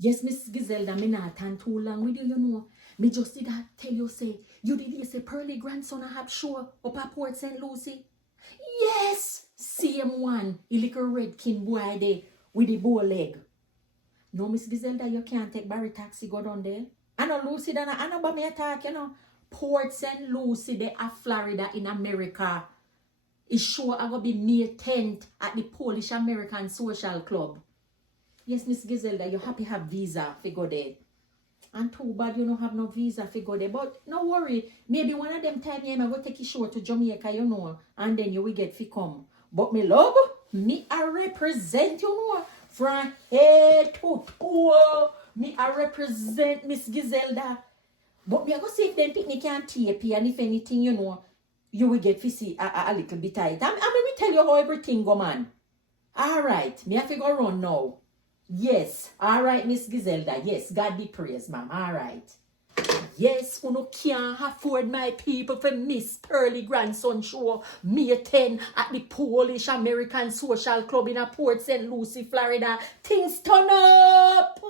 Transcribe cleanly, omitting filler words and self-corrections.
Yes, Miss Gizelda, me not tan too long with you, you know. Me just did that tell you say, you did you say Pearly Grandson I have show up at Port St. Lucie? Yes, same one, a little redkin boy there with the bow leg. No, Miss Gizelda, you can't take Barry taxi go down there. I know Lucie, I know about me attack, you know. Port St. Lucie, they are Florida in America. It's sure I will be May 10th at the Polish American Social Club. Yes, Miss Gizelda, you happy have visa for go there. And too bad you don't have no visa for go there. But no worry, maybe one of them time I will take you show to Jamaica, you know, and then you will get to come. But me love, me I represent, you know, from head to toe. Me I represent Miss Gizelda. But me I go see if them picnic can tape and if anything, you know, you will get to see a little bit tight. I mean, tell you how everything go, man. All right, me have to go run now. Yes, all right, Miss Gizelda. Yes, God be praised, ma'am. All right. Yes, you can't afford my people for Miss Pearly Grandson show May 10 at the Polish American Social Club in Port St. Lucie, Florida. Things turn up.